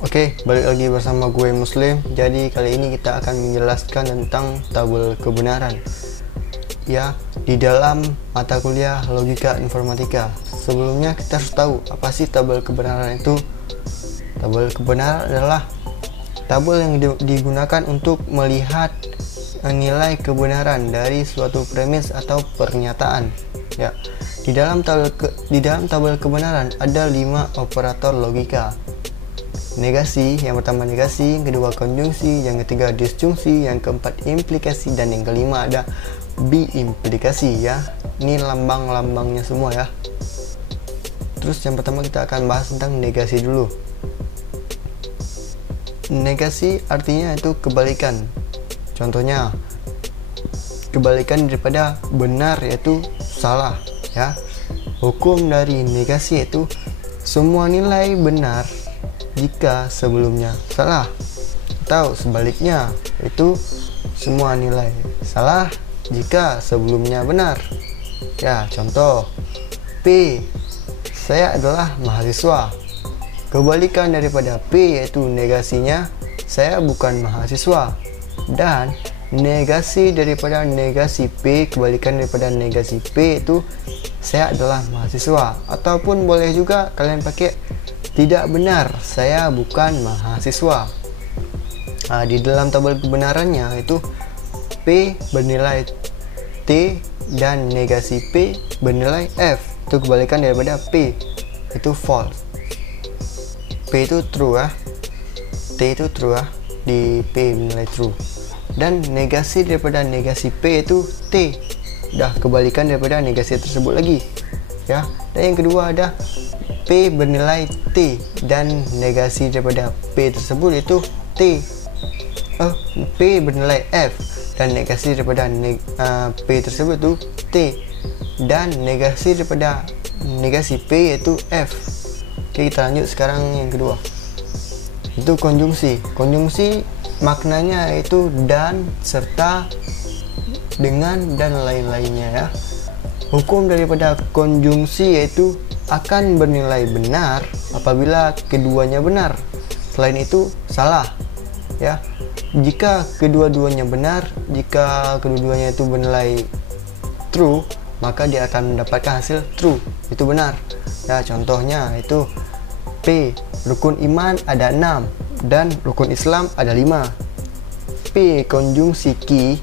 Oke, balik lagi bersama gue Muslim. Jadi kali ini kita akan menjelaskan tentang tabel kebenaran. Ya, di dalam mata kuliah logika informatika. Sebelumnya kita harus tahu apa sih tabel kebenaran itu. Tabel kebenaran adalah tabel yang digunakan untuk melihat nilai kebenaran dari suatu premis atau pernyataan. Ya, di dalam tabel kebenaran ada 5 operator logika. Negasi, yang pertama negasi, yang kedua konjungsi, yang ketiga disjungsi, yang keempat implikasi, dan yang kelima ada biimplikasi ya. Ini lambang-lambangnya semua ya. Terus yang pertama kita akan bahas tentang negasi dulu. Negasi artinya itu kebalikan. Contohnya kebalikan daripada benar yaitu salah ya. Hukum dari negasi itu semua nilai benar jika sebelumnya salah, atau sebaliknya itu semua nilai salah jika sebelumnya benar. Ya, contoh P, saya adalah mahasiswa. Kebalikan daripada P yaitu negasinya saya bukan mahasiswa. Dan negasi daripada negasi P, kebalikan daripada negasi P itu saya adalah mahasiswa. Ataupun boleh juga kalian pakai tidak benar, saya bukan mahasiswa. Di dalam tabel kebenarannya itu P bernilai T dan negasi P bernilai F. Itu kebalikan daripada P, itu false. P itu true ya, T itu true ya, di P bernilai true. Dan negasi daripada negasi P itu T, dah kebalikan daripada negasi tersebut lagi ya. Dan yang kedua ada P bernilai T dan negasi daripada P tersebut itu T. P bernilai F dan negasi daripada P tersebut itu T, dan negasi daripada negasi P yaitu F. Oke, kita lanjut sekarang yang kedua. Itu konjungsi. Konjungsi maknanya itu dan, serta, dengan, dan lain-lainnya ya. Hukum daripada konjungsi yaitu akan bernilai benar apabila keduanya benar. Selain itu salah ya. Jika kedua-duanya benar, jika kedua-duanya itu bernilai true, maka dia akan mendapatkan hasil true, itu benar ya. Contohnya itu P, rukun iman ada 6 dan rukun Islam ada 5. P konjungsi Q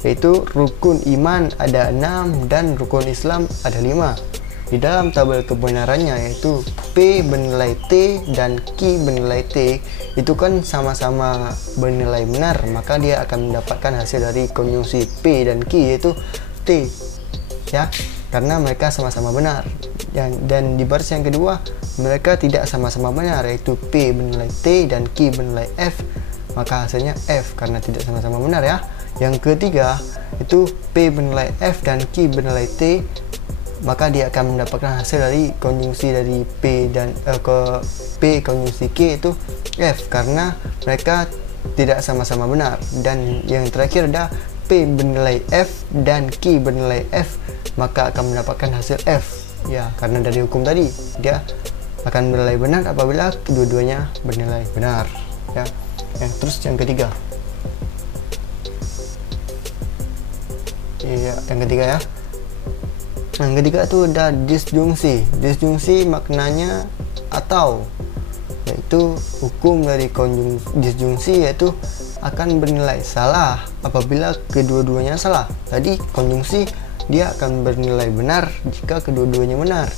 yaitu rukun iman ada 6 dan rukun Islam ada 5. Di dalam tabel kebenarannya yaitu P bernilai T dan Q bernilai T itu kan sama-sama bernilai benar, maka dia akan mendapatkan hasil dari konjungsi P dan Q yaitu T ya, karena mereka sama-sama benar. Dan di baris yang kedua mereka tidak sama-sama benar, yaitu P bernilai T dan Q bernilai F, maka hasilnya F karena tidak sama-sama benar ya. Yang ketiga itu P bernilai F dan Q bernilai T, maka dia akan mendapatkan hasil dari konjungsi dari P dan ke P konjungsi Q itu F karena mereka tidak sama-sama benar. Dan yang terakhir ada P bernilai F dan Q bernilai F, maka akan mendapatkan hasil F ya, karena dari hukum tadi dia akan bernilai benar apabila kedua-duanya bernilai benar ya. Terus yang ketiga, iya, yang ketiga ya. Yang ketiga itu ada disjungsi. Disjungsi maknanya atau, yaitu hukum dari disjungsi yaitu akan bernilai salah apabila kedua-duanya salah. Tadi konjungsi dia akan bernilai benar jika kedua-duanya benar.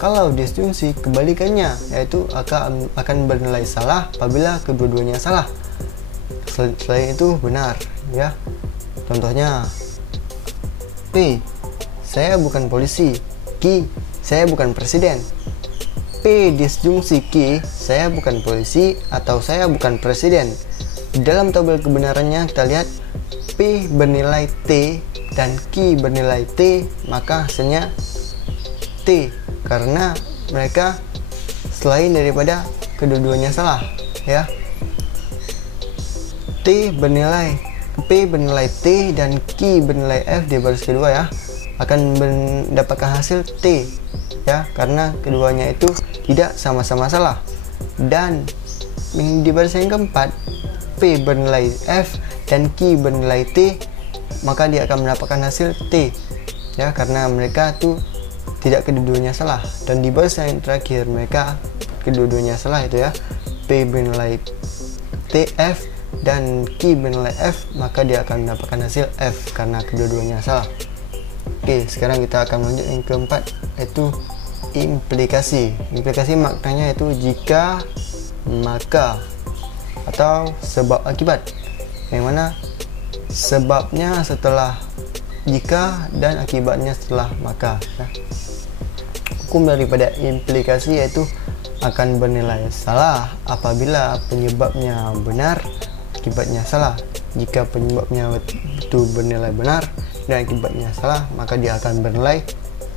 Kalau disjungsi kebalikannya, yaitu akan bernilai salah apabila kedua-duanya salah. Selain itu benar ya. Contohnya P, saya bukan polisi. Q, saya bukan presiden. P disjungsi Q, saya bukan polisi atau saya bukan presiden. Di dalam tabel kebenarannya kita lihat P bernilai T dan Q bernilai T, maka hasilnya T karena mereka selain daripada kedua-duanya salah ya. P bernilai T dan Q bernilai F di baris kedua ya, akan mendapatkan hasil T ya, karena keduanya itu tidak sama-sama salah. Dan di barisan yang keempat P bernilai F dan Q bernilai T, maka dia akan mendapatkan hasil T ya, karena mereka tuh tidak kedua-duanya salah. Dan di barisan yang terakhir mereka kedua-duanya salah itu ya, P bernilai T F dan Q bernilai F, maka dia akan mendapatkan hasil F karena kedua-duanya salah. Oke, sekarang kita akan lanjut yang keempat, yaitu implikasi. Implikasi maknanya itu jika, maka, atau sebab akibat, yang mana sebabnya setelah jika dan akibatnya setelah maka ya. Hukum daripada implikasi yaitu akan bernilai salah apabila penyebabnya benar, akibatnya salah. Jika penyebabnya itu bernilai benar dan akibatnya salah, maka dia akan bernilai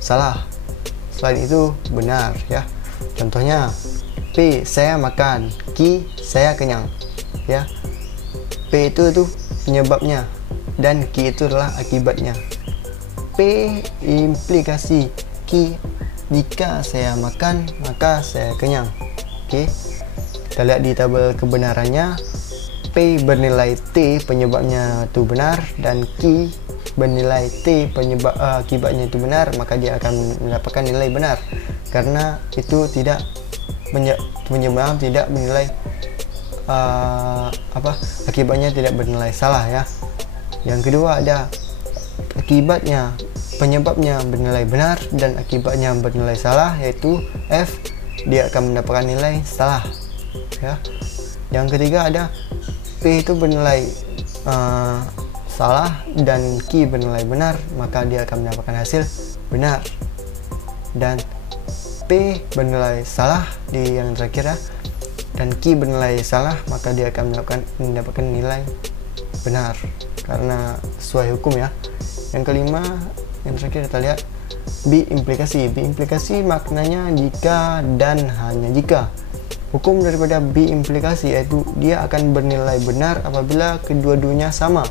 salah. Selain itu benar ya. Contohnya P saya makan, Q saya kenyang ya. P itu penyebabnya dan Q itu adalah akibatnya. P implikasi Q, jika saya makan maka saya kenyang. Oke, kita lihat di tabel kebenarannya. P bernilai T penyebabnya itu benar dan Q bernilai T penyebab akibatnya itu benar, maka dia akan mendapatkan nilai benar karena itu tidak penyebab tidak menilai akibatnya tidak bernilai salah ya. Yang kedua ada akibatnya, penyebabnya bernilai benar dan akibatnya bernilai salah, yaitu F, dia akan mendapatkan nilai salah ya. Yang ketiga ada P itu bernilai salah dan Q bernilai benar, maka dia akan mendapatkan hasil benar. Dan P bernilai salah di yang terakhir ya, dan Q bernilai salah, maka dia akan mendapatkan nilai benar karena sesuai hukum ya. Yang kelima, yang terakhir kita lihat B implikasi. B implikasi maknanya jika dan hanya jika. Hukum daripada B implikasi yaitu dia akan bernilai benar apabila kedua-duanya sama,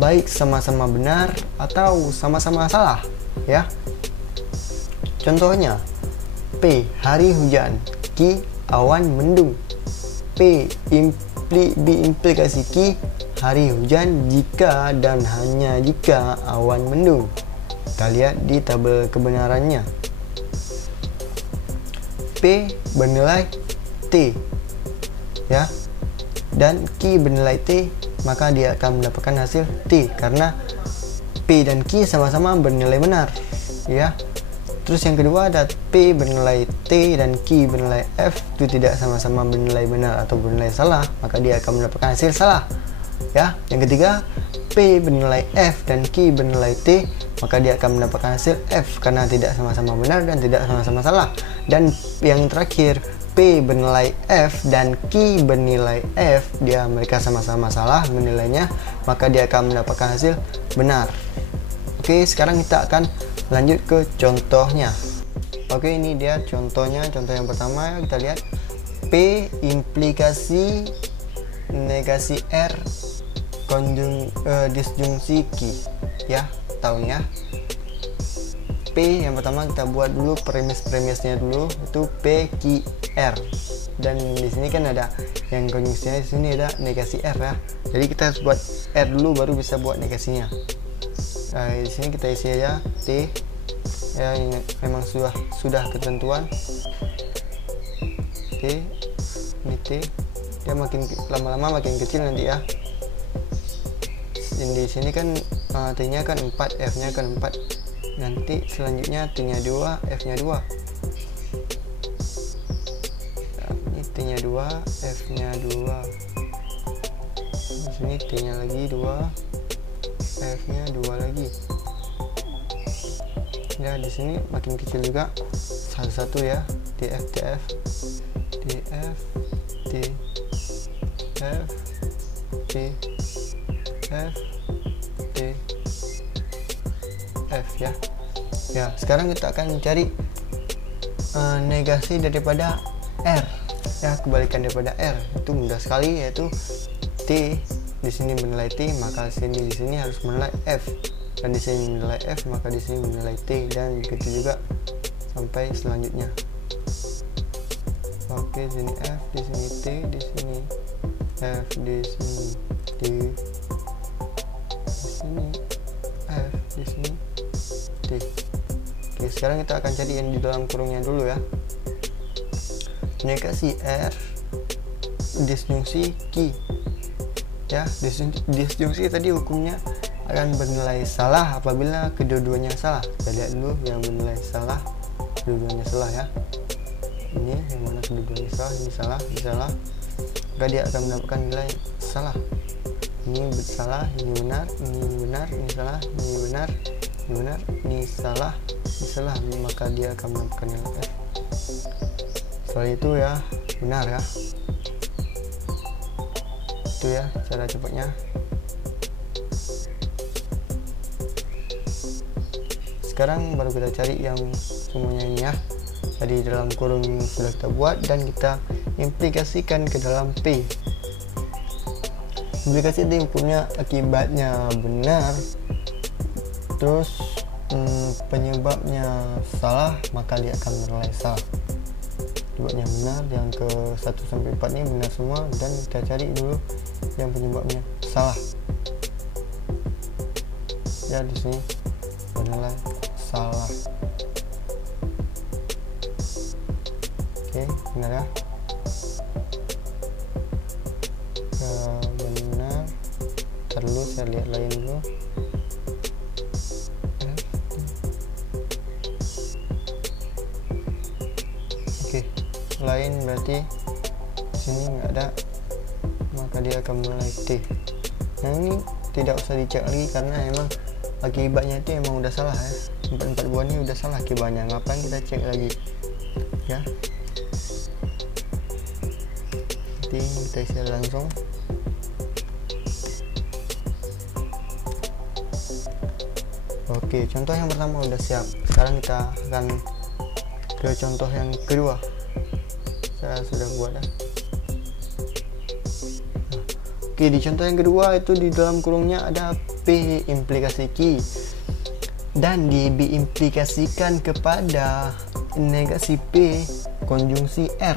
baik sama-sama benar atau sama-sama salah ya. Contohnya P hari hujan, Q awan mendung. B implikasi Q hari hujan jika dan hanya jika awan mendung. Kita lihat di tabel kebenarannya. P bernilai T ya, dan Q bernilai T, maka dia akan mendapatkan hasil T karena P dan Q sama-sama bernilai benar ya. Terus yang kedua ada P bernilai T dan Q bernilai F, itu tidak sama-sama bernilai benar atau bernilai salah, maka dia akan mendapatkan hasil salah ya. Yang ketiga P bernilai F dan Q bernilai T, maka dia akan mendapatkan hasil F karena tidak sama-sama benar dan tidak sama-sama salah. Dan yang terakhir P bernilai F dan Q bernilai F, mereka sama-sama salah menilainya, maka dia akan mendapatkan hasil benar. Oke, sekarang kita akan lanjut ke contohnya. Oke, ini dia contohnya. Contoh yang pertama kita lihat P implikasi negasi R disjungsi Q ya, tahun ya. P yang pertama kita buat dulu premisnya dulu, itu P Q R, dan di sini kan ada yang konjungsinya, di sini ada negasi R ya. Jadi kita harus buat R dulu baru bisa buat negasinya. Di sini kita isi aja T ya, ini memang sudah ketentuan T, ini T, dia makin lama-lama makin kecil nanti ya. Di sini kan T-nya kan 4, F-nya kan 4. Nanti selanjutnya T-nya 2, F-nya 2. Nah, ini T-nya 2, F-nya 2. Di sini T-nya lagi 2, F-nya 2 lagi. Ya, di sini makin kecil juga satu-satu ya. DF, DF, DF, DF, DF, F ya. Ya, sekarang kita akan mencari negasi daripada R ya, kebalikan daripada R. Itu mudah sekali, yaitu T di sini menilai T, maka di sini harus menilai F, dan di sini menilai F, maka di sini menilai T, dan begitu juga sampai selanjutnya. Oke, sini F, di sini T, di sini F, di sini T, di sini F, di sini T. Oke, sekarang kita akan cari yang di dalam kurungnya dulu ya. Negasi R disjungsi Q ya. Disjungsi tadi hukumnya akan bernilai salah apabila kedua-duanya salah. Kita lihat dulu yang bernilai salah, kedua-duanya salah ya. Ini yang mana kedua-duanya salah, ini salah, ini salah, maka dia akan mendapatkan nilai salah. Ini salah, ini benar, ini benar, ini salah, ini benar, ini benar, ini salah, ini salah, maka dia akan mendapatkan nilai F. Setelah itu ya benar ya. Itu ya cara cepatnya. Sekarang baru kita cari yang semuanya ini ya. Tadi dalam kurung sudah kita buat dan kita implikasikan ke dalam P. Implikasi itu hukumnya akibatnya benar, terus penyebabnya salah, maka dia akan bernilai salah. Penyebabnya benar, yang ke 1 sampai 4 ini benar semua, dan kita cari dulu yang penyebabnya salah. Ya, di sini bernilai salah. Oke, benar ya. Benar. Ntar dulu saya lihat lain dulu. Oke, lain berarti di sini nggak ada, maka dia akan mulai T. Yang ini tidak usah dicek lagi karena emang akibatnya itu emang udah salah ya. 4 buah ini udah salah akibatnya, ngapain kita cek lagi ya. Nanti kita isi langsung. Oke, contoh yang pertama udah siap. Sekarang kita akan ke contoh yang kedua. Saya sudah buat ya. Oke, di contoh yang kedua itu di dalam kurungnya ada P implikasi Q dan diimplikasikan kepada negasi P konjungsi R.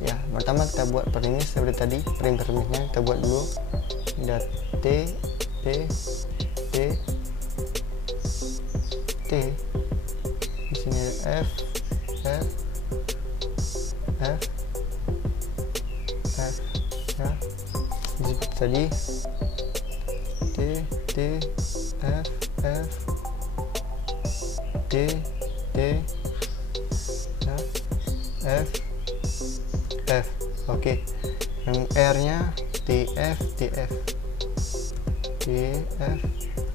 Ya, pertama kita buat perimis seperti tadi, perimisnya kita buat dulu. Ada T, T, T, T. Di sini ada F, F, F, F. Ya, seperti tadi. T, T, F, F, T, T, ya, F, F. Oke, yang R nya TF, TF, TF,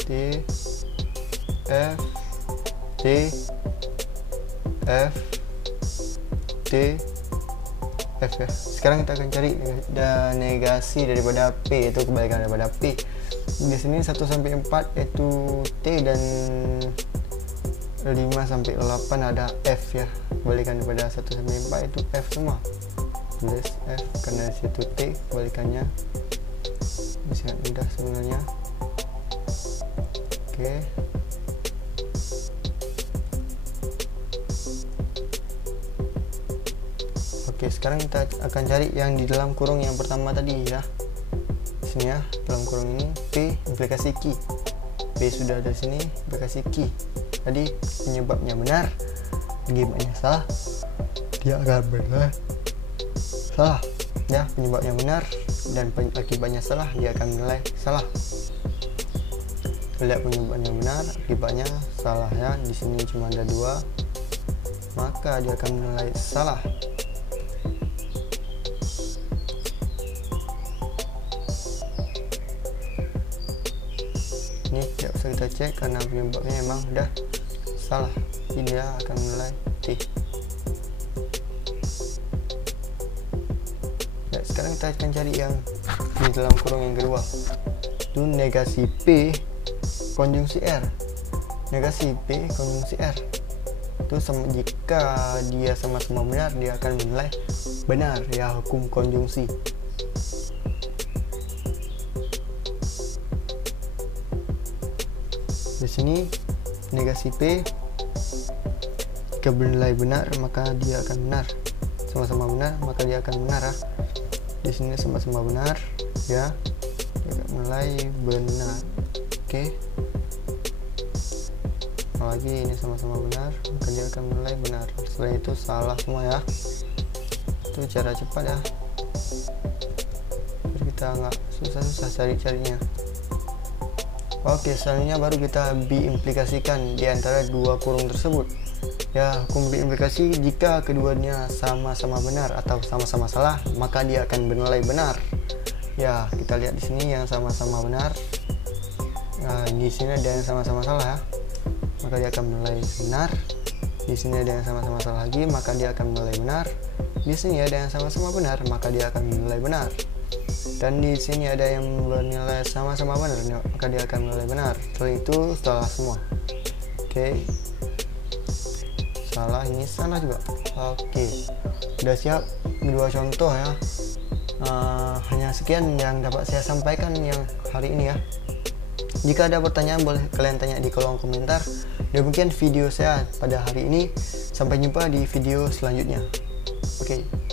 T, F, T, F, T, F ya. Sekarang kita akan cari negasi daripada P, itu kebalikan daripada P. Di sini 1 sampai 4 itu T dan 5 sampai 8 ada F ya. Kebalikan daripada 1 sampai 4 itu F semua. Tulis F karena di situ T, kebalikannya sangat mudah sebenarnya. Oke. Oke, sekarang kita akan cari yang di dalam kurung yang pertama tadi ya. Di sini ya, dalam kurung ini P implikasi Q. P sudah ada di sini, implikasi Q. Tadi penyebabnya benar, akibatnya salah, dia akan benar salah. Ya, penyebabnya benar dan akibatnya salah, dia akan menilai salah. Lihat penyebabnya benar, akibatnya salah ya. Di sini cuma ada 2, maka dia akan menilai salah. Ini tidak usah kita cek karena penyebabnya emang udah salah. Ini dia akan menilai T. Ya, sekarang kita akan cari yang di dalam kurung yang kedua. Itu negasi P konjungsi R. Negasi P konjungsi R itu jika dia sama-sama benar, dia akan menilai benar ya, hukum konjungsi. Di sini negasi P jika bernilai benar maka dia akan benar. sama-sama benar, maka dia akan benar ya. Di sini sama-sama benar ya, dia akan menilai benar. Oke, lagi ini sama-sama benar, maka dia akan menilai benar. Setelah itu salah semua ya. Itu cara cepat ya, biar kita nggak susah-susah cari-carinya. Oke, selanjutnya baru kita biimplikasikan di antara dua kurung tersebut. Ya, hukum biimplikasi jika keduanya sama-sama benar atau sama-sama salah, maka dia akan bernilai benar. Ya, kita lihat di sini yang sama-sama benar. Nah, di sini ada yang sama-sama salah ya, maka dia akan bernilai benar. Di sini ada yang sama-sama salah lagi, maka dia akan bernilai benar. Di sini ada yang sama-sama benar, maka dia akan bernilai benar. Dan di sini ada yang bernilai sama-sama benar, maka dia akan bernilai benar. Setelah itu salah semua. Oke, salah, ini salah juga. Oke, udah siap dua contoh ya. Hanya sekian yang dapat saya sampaikan yang hari ini ya. Jika ada pertanyaan boleh kalian tanya di kolom komentar. Demikian video saya pada hari ini. Sampai jumpa di video selanjutnya. Oke.